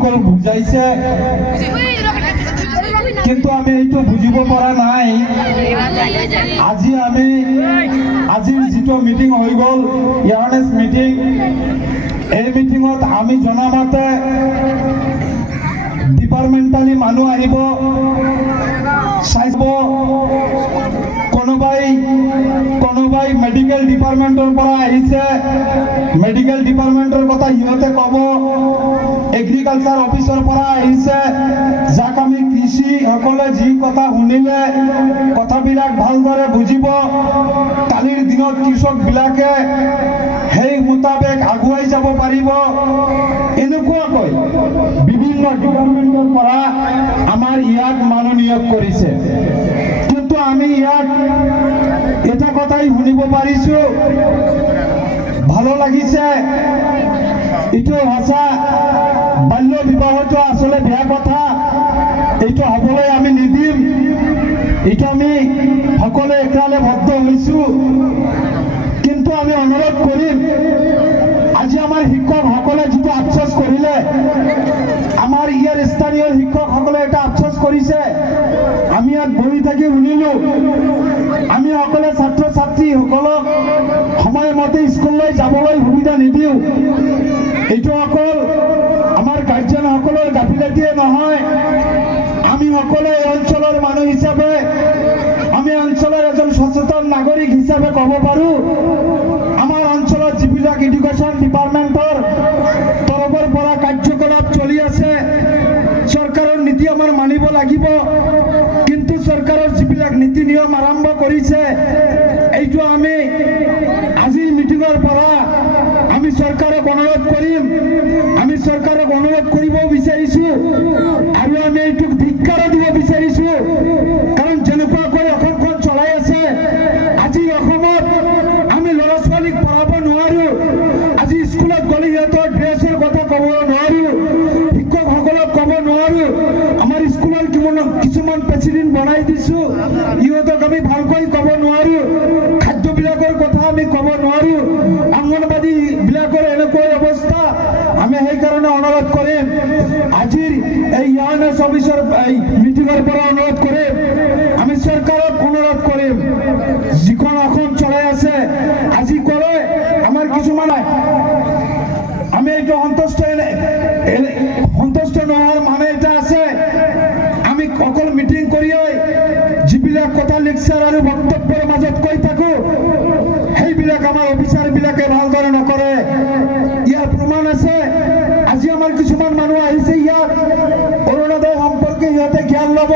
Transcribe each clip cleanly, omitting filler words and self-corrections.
তোমালোকক বুজাইছে, কিন্তু আমি এইটো বুজিব পৰা নাই। আজিৰ যিটো মিটিং হৈ গ'ল, এৱাৰনেছ মিটিং, এই মিটিঙত আমি জনামতে ডিপাৰ্টমেণ্টালি মানুহ আহিব, চাইব, কোনোবাই মেডিকেল ডিপাৰ্টমেণ্টৰ পৰা আহিছে, মেডিকেল ডিপাৰ্টমেণ্টৰ কথা সিহঁতে ক'ব, এগ্ৰিকালচাৰ অফিচৰ পৰা আহিছে, যাক আমি কৃষিসকলে যি কথা শুনিলে কথাবিলাক ভালদৰে বুজিব, কালিৰ দিনত কৃষকবিলাকে সেই মোতাবেক আগুৱাই যাব পাৰিব। এনেকুৱাকৈ বিভিন্ন ডিপাৰ্টমেণ্টৰ পৰা আমাৰ ইয়াত মানুহ নিয়োগ কৰিছে, কিন্তু আমি ইয়াত এটা কথাই শুনিব পাৰিছো, ভালো লাগিছে, এইটো সঁচা, বাল্য বিবাহটো আচলতে বেয়া কথা, এইটো হ'বলৈ আমি নিদিম, এইটো আমি সকলোৱে একেলগে বদ্ধ হৈছো। কিন্তু আমি অনুৰোধ কৰিম, আজি আমাৰ শিক্ষকসকলে যিটো আফচোচ কৰিলে, আমাৰ ইয়াৰ স্থানীয় শিক্ষকসকলে এটা আফচোচ কৰিছে, আমি ইয়াত বহি থাকি শুনিলো, আমি সকলে ছাত্ৰ ছাত্ৰীসকলক সময়মতে স্কুললৈ যাবলৈ সুবিধা নিদিওঁ। এইটো অকল আমাৰ গাৰ্জেনসকলৰ গাফিলতিয়ে নহয়, আমি সকলোৱে এই অঞ্চলৰ মানুহ হিচাপে, আমি অঞ্চলৰ এজন সচেতন নাগৰিক হিচাপে ক'ব পাৰোঁ, আমাৰ অঞ্চলত যিবিলাক এডুকেশ্যন ডিপাৰ্টমেণ্টৰ তৰফৰ পৰা কাৰ্যকলাপ চলি আছে, চৰকাৰৰ নীতি আমাৰ মানিব লাগিব, কিন্তু চৰকাৰৰ যিবিলাক নীতি নিয়ম আৰম্ভ কৰিছে, এইটো আমি আজিৰ মিটিঙৰ পৰা আমি চৰকাৰক অনুৰোধ কৰিম, আমি চৰকাৰক অনুৰোধ কৰিব বিচাৰিছো, আৰু আমি এইটোক ধিক্কাৰো দিব বিচাৰিছো, কাৰণ যেনেকুৱাকৈ অসমখন চলাই আছে, আজি অসমত আমি ল'ৰা ছোৱালীক পঢ়াব নোৱাৰো, আজি স্কুলত গ'লে সিহঁতৰ ড্ৰেছৰ কথা ক'ব নোৱাৰো, শিক্ষকসকলক ক'ব নোৱাৰো, আমাৰ স্কুলৰ কিছুমান প্ৰেচিডেণ্ট বনাই দিছো, ইহঁতক আমি ভালকৈ ক'ব নোৱাৰো, খাদ্যবিলাকৰ কথা আমি ক'ব নোৱাৰো, অংগনবাদী বিলাকৰ এনেকুৱা অৱস্থা। আমি সেইকাৰণে অনুৰোধ কৰিম, আজিৰ এই এৱাৰনেছ অফিচৰ এই মিটিঙৰ পৰা অনুৰোধ কৰিম, আমি চৰকাৰক অনুৰোধ কৰিম, যিখন অসম চলাই আছে, আজি ক'লে আমাৰ কিছুমান আমি এইটো সন্তুষ্ট নোহোৱাৰ মানে এটা আছে, আমি অকল মিটিং কৰিয়েই যিবিলাক কথা লেকচাৰ আৰু বক্তব্যৰ মাজত কৈ থাকো, সেইবিলাক আমাৰ অফিচাৰবিলাকে ভালদৰে নকৰে। ইয়াৰ প্ৰমাণ আছে, আজি আমাৰ কিছুমান মানুহ আহিছে ইয়াত, অৰুণোদয় সম্পৰ্কে সিহঁতে জ্ঞান ল'ব,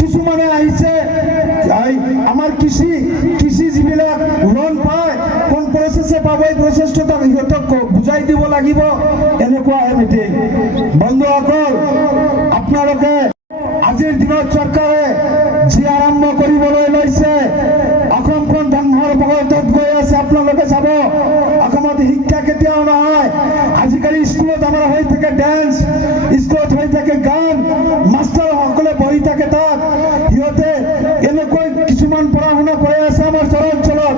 কিছুমানে আহিছে আমাৰ কৃষি যিবিলাক লোন পায়, কোন প্ৰচেছে পাব, এই প্ৰচেছটো সিহঁতক বুজাই দিব লাগিব, এনেকুৱাহে মিটিং। বন্ধুসকল, আপোনালোকে আজিৰ দিনত চৰকাৰে যি আৰম্ভ কৰিবলৈ লৈছে, অসমখন ধ্বংসৰ পথত গৈ আছে, আপোনালোকে চাব, অসমত শিক্ষা কেতিয়াও নহয়, আজিকালি স্কুলত আমাৰ হৈ থাকে ডেন্স, স্কুলত হৈ থাকে গান, মাষ্টাৰসকলে বহি থাকে তাত, সিহঁতে এনেকৈ কিছুমান পঢ়া শুনা কৰি আছে। আমাৰ চৰাঞ্চলত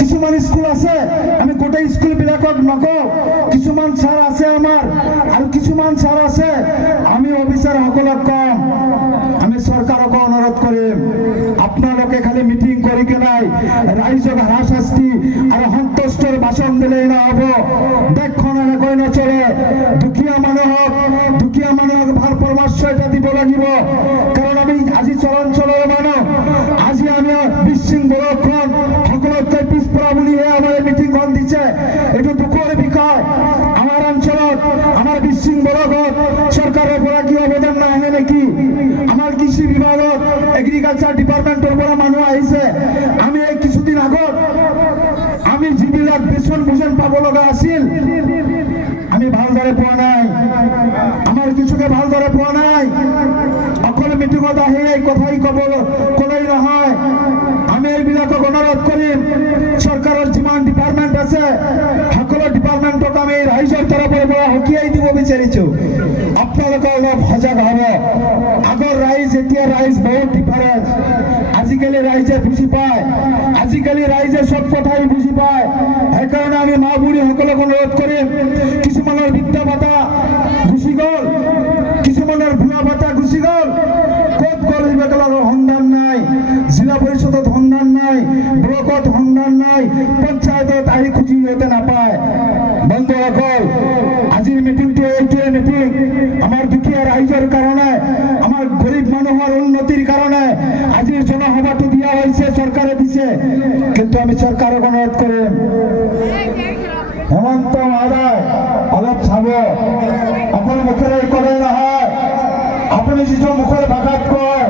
কিছুমান স্কুল আছে, আমি গোটেই স্কুলবিলাকক নকওঁ, কিছুমান ছাৰ আছে আমাৰ, আৰু কিছুমান ছাৰ আছে, আমি অফিচাৰসকলক কম, আমি চৰকাৰকো অনুৰোধ কৰিম, আপোনালোকে খালি মিটিং কৰি কেনাই ৰাইজক হাৰাশাস্তি আৰু সন্তুষ্টৰ ভাষণ দিলেই নহ'ব, দেশখন এনেকৈ নচলে। দুখীয়া মানুহক ভাল পৰামৰ্শ এটা দিব লাগিব, কাৰণ আমি আজি চৰাঞ্চলৰ মানুহ, আজি আমি বিশৃংখলখন সকলোতকৈ পিছপৰা বুলিহে আমাৰ এই মিটিংখন দিছে, এইটো দুখৰ বিষয়। আমাৰ অঞ্চলত আমাৰ বিশৃংখলত চৰকাৰৰ পৰা কি অৱদান নাহে নেকি? আমাৰ কৃষি বিভাগত এগ্ৰিকালচাৰ ডিপাৰ্টমেণ্টৰ পৰা মানুহ আহিছে, আমি এই কিছুদিন আগত আমি যিবিলাক বেতন ভোজন পাব লগা আছিল, আমি ভালদৰে পোৱা নাই, আমাৰ কিছুকে ভালদৰে পোৱা নাই। অকল মিটিঙত আহি এই কথাই ক'লেই নহয়, আমি এইবিলাকক অনুৰোধ কৰিম, চৰকাৰৰ যিমান ডিপাৰ্টমেণ্ট আছে, সকলো ডিপাৰ্টমেণ্টক আমি ৰাইজৰ তৰফৰ পৰা সকীয়াই দিব বিচাৰিছো, আপোনালোকে অলপ সজাগ হ'ব। আগৰ ৰাইজ, এতিয়া ৰাইজ বহুত ডিফাৰেঞ্চ, আজিকালি ৰাইজে বুজি পায়, আজিকালি ৰাইজে চব কথাই বুজি পায়, সেইকাৰণে আমি মা বুঢ়ীসকলক অনুৰোধ কৰিম, কিছুমানৰ বৃদ্ধ ভাতা গুচি গ'ল, নাই, ব্লকত সংধান নাই, পঞ্চায়তত আহি খুঁজি সিহঁতে নাপায়। বন্ধুসকল, আজিৰ মিটিংটো এইটোৱে মিটিং, আমাৰ দুখীয়া ৰাইজৰ কাৰণে, আমাৰ গৰীব মানুহৰ উন্নতিৰ কাৰণে আজিৰ জনসভাটো দিয়া হৈছে, চৰকাৰে দিছে। কিন্তু আমি চৰকাৰক অনুৰোধ কৰিম, হেমন্ত মহোদয় অলপ চাব, আপুনি মুখেৰে ক'লে নহয়, আপুনি যিটো মুখৰ ভাষাত কয়